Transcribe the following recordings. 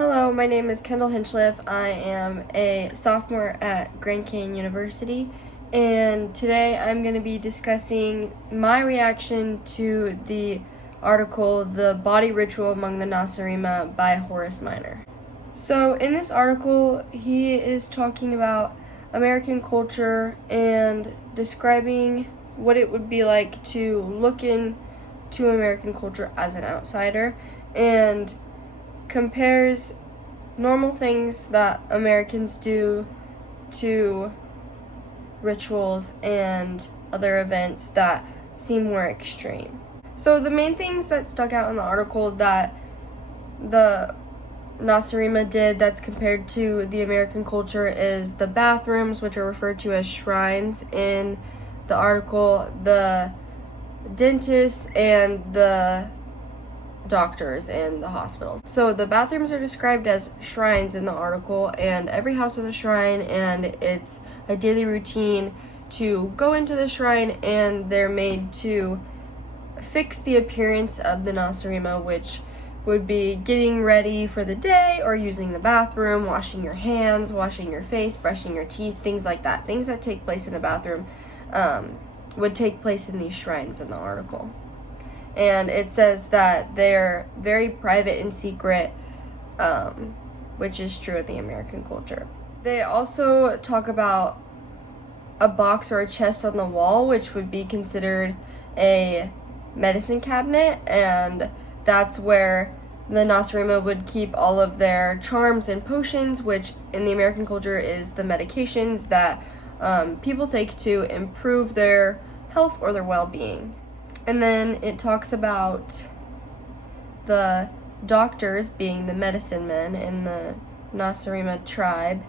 Hello, my name is Kendall Hinchliff. I am a sophomore at Grand Canyon University, and today I'm going to be discussing my reaction to the article, The Body Ritual Among the Nasarima by Horace Minor. So in this article, he is talking about American culture and describing what it would be like to look into American culture as an outsider, and compares normal things that Americans do to rituals and other events that seem more extreme. So the main things that stuck out in the article that the Nasarima did that's compared to the American culture is the bathrooms, which are referred to as shrines in the article, the dentists, and the doctors and the hospitals. So the bathrooms are described as shrines in the article, and every house has a shrine, and it's a daily routine to go into the shrine, and they're made to fix the appearance of the Nasarima, which would be getting ready for the day or using the bathroom, washing your hands, washing your face, brushing your teeth, things like that. Things that take place in a bathroom would take place in these shrines in the article. And it says that they're very private and secret, which is true of the American culture. They also talk about a box or a chest on the wall, which would be considered a medicine cabinet, and that's where the Nasarima would keep all of their charms and potions, which in the American culture is the medications that people take to improve their health or their well-being. And then it talks about the doctors being the medicine men in the Nasarima tribe,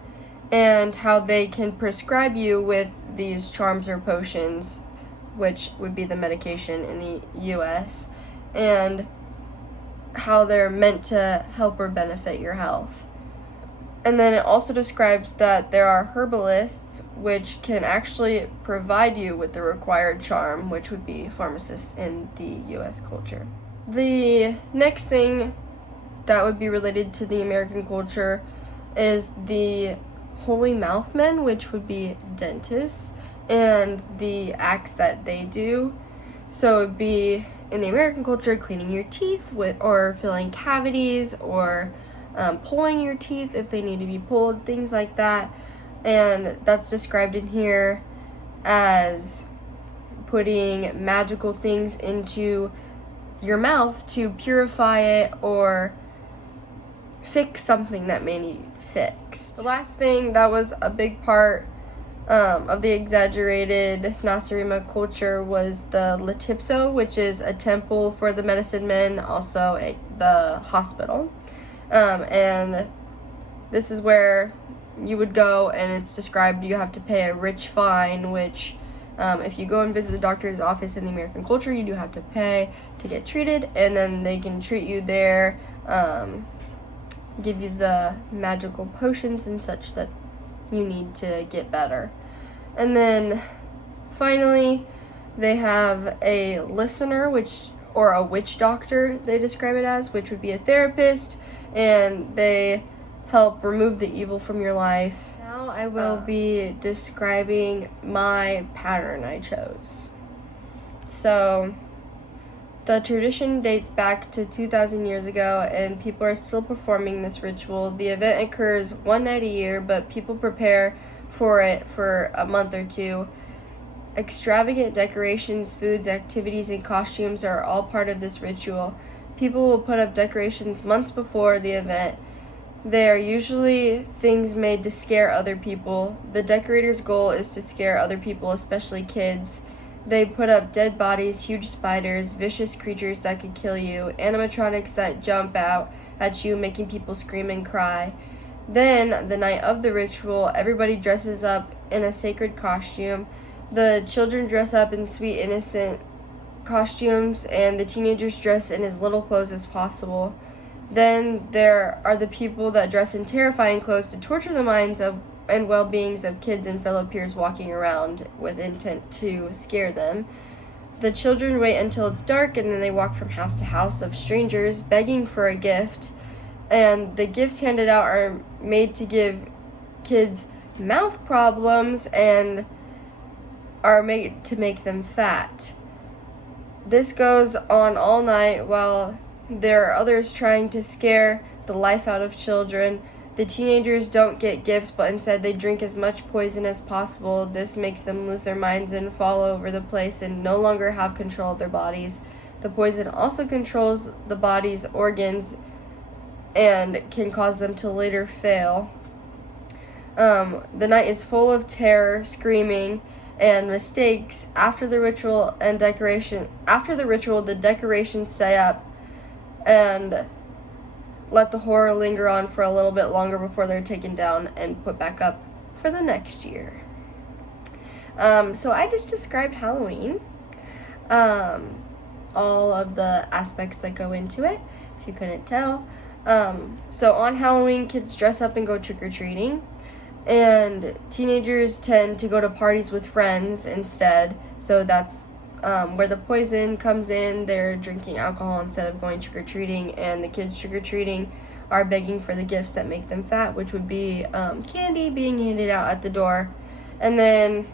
and how they can prescribe you with these charms or potions, which would be the medication in the US, and how they're meant to help or benefit your health. And then it also describes that there are herbalists which can actually provide you with the required charm, which would be pharmacists in the US culture. The next thing that would be related to the American culture is the holy mouth men, which would be dentists, and the acts that they do. So it would be, in the American culture, cleaning your teeth or filling cavities, or pulling your teeth if they need to be pulled, things like that. And that's described in here as putting magical things into your mouth to purify it or fix something that may need fixed. The last thing that was a big part of the exaggerated Nasarima culture was the Letipso, which is a temple for the medicine men, also the hospital. And this is where you would go, and it's described you have to pay a rich fine, which if you go and visit the doctor's office in the American culture, you do have to pay to get treated, and then they can treat you there, give you the magical potions and such that you need to get better. And then finally, they have a listener, or a witch doctor, they describe it as, which would be a therapist, and they help remove the evil from your life. Now I will be describing my pattern I chose. So the tradition dates back to 2,000 years ago, and people are still performing this ritual. The event occurs one night a year, but people prepare for it for a month or two. Extravagant decorations, foods, activities, and costumes are all part of this ritual. People will put up decorations months before the event. They are usually things made to scare other people. The decorator's goal is to scare other people, especially kids. They put up dead bodies, huge spiders, vicious creatures that could kill you, animatronics that jump out at you, making people scream and cry. Then, the night of the ritual, everybody dresses up in a sacred costume. The children dress up in sweet, innocent costumes, and the teenagers dress in as little clothes as possible. Then there are the people that dress in terrifying clothes to torture the minds and well-beings of kids and fellow peers walking around with intent to scare them. The children wait until it's dark, and then they walk from house to house of strangers begging for a gift. and the gifts handed out are made to give kids mouth problems and are made to make them fat. This goes on all night while there are others trying to scare the life out of children. The teenagers don't get gifts, but instead they drink as much poison as possible. This makes them lose their minds and fall over the place and no longer have control of their bodies. The poison also controls the body's organs and can cause them to later fail. The night is full of terror, screaming, and mistakes. After the ritual, the decorations stay up and let the horror linger on for a little bit longer before they're taken down and put back up for the next year. So I just described Halloween, all of the aspects that go into it, if you couldn't tell. So on Halloween, kids dress up and go trick-or-treating, and teenagers tend to go to parties with friends instead, so that's where the poison comes in. They're drinking alcohol instead of going trick-or-treating, and the kids trick-or-treating are begging for the gifts that make them fat, which would be candy being handed out at the door. And then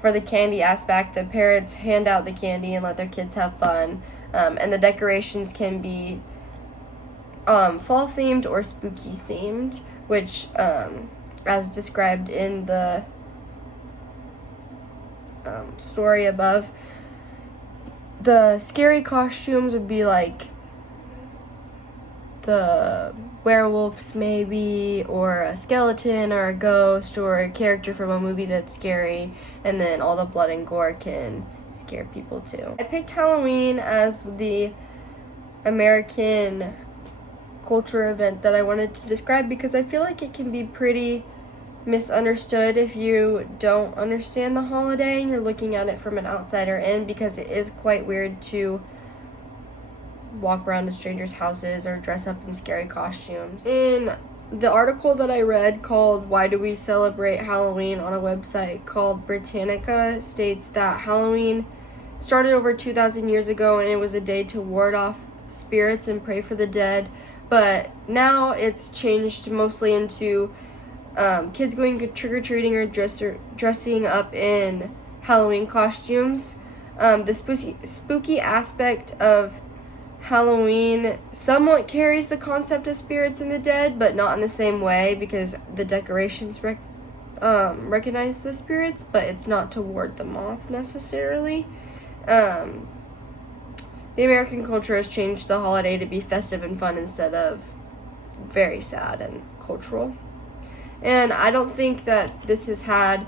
for the candy aspect, the parents hand out the candy and let their kids have fun, and the decorations can be fall themed or spooky themed, which as described in the story above, the scary costumes would be like the werewolves maybe, or a skeleton or a ghost or a character from a movie that's scary, and then all the blood and gore can scare people too. I picked Halloween as the American culture event that I wanted to describe because I feel like it can be pretty misunderstood if you don't understand the holiday and you're looking at it from an outsider in, because it is quite weird to walk around to strangers' houses or dress up in scary costumes. In the article that I read called "Why Do We Celebrate Halloween" on a website called Britannica, states that Halloween started over 2,000 years ago and it was a day to ward off spirits and pray for the dead, but now it's changed mostly into kids going trick-or-treating or dressing up in Halloween costumes. The spooky aspect of Halloween somewhat carries the concept of spirits and the dead, but not in the same way, because the decorations recognize the spirits, but it's not to ward them off necessarily. The American culture has changed the holiday to be festive and fun instead of very sad and cultural. And I don't think that this has had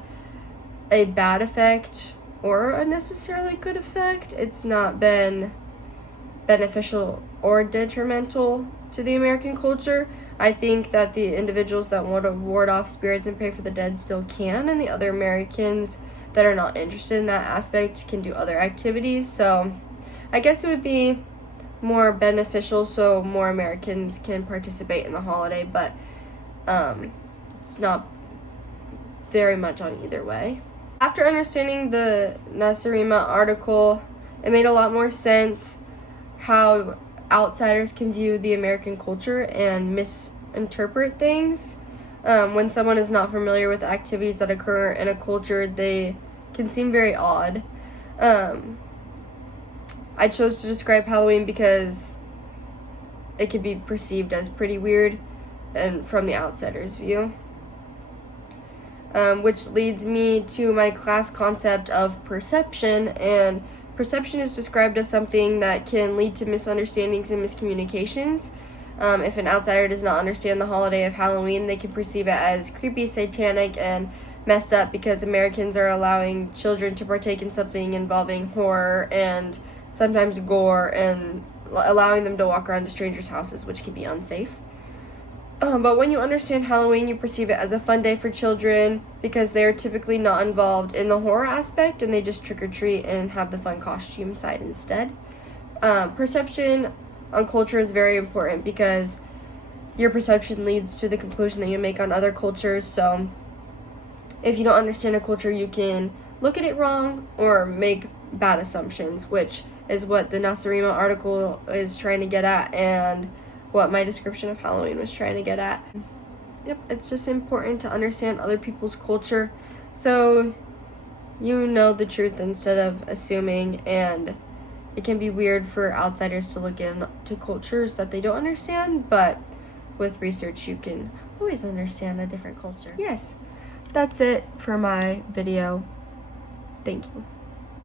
a bad effect or a necessarily good effect. It's not been beneficial or detrimental to the American culture. I think that the individuals that want to ward off spirits and pray for the dead still can, and the other Americans that are not interested in that aspect can do other activities. So I guess it would be more beneficial so more Americans can participate in the holiday, but it's not very much on either way. After understanding the Nasarima article, it made a lot more sense how outsiders can view the American culture and misinterpret things. When someone is not familiar with activities that occur in a culture, they can seem very odd. I chose to describe Halloween because it could be perceived as pretty weird and from the outsider's view. Which leads me to my class concept of perception, and perception is described as something that can lead to misunderstandings and miscommunications. If an outsider does not understand the holiday of Halloween, they can perceive it as creepy, satanic, and messed up because Americans are allowing children to partake in something involving horror and sometimes gore, and allowing them to walk around to strangers' houses, which can be unsafe. But when you understand Halloween, you perceive it as a fun day for children because they are typically not involved in the horror aspect and they just trick-or-treat and have the fun costume side instead. Perception on culture is very important because your perception leads to the conclusion that you make on other cultures. So if you don't understand a culture, you can look at it wrong or make bad assumptions, which is what the Nasarima article is trying to get at. And what my description of Halloween was trying to get at. Yep, it's just important to understand other people's culture so you know the truth instead of assuming, and it can be weird for outsiders to look into cultures that they don't understand, but with research you can always understand a different culture. Yes, that's it for my video. Thank you.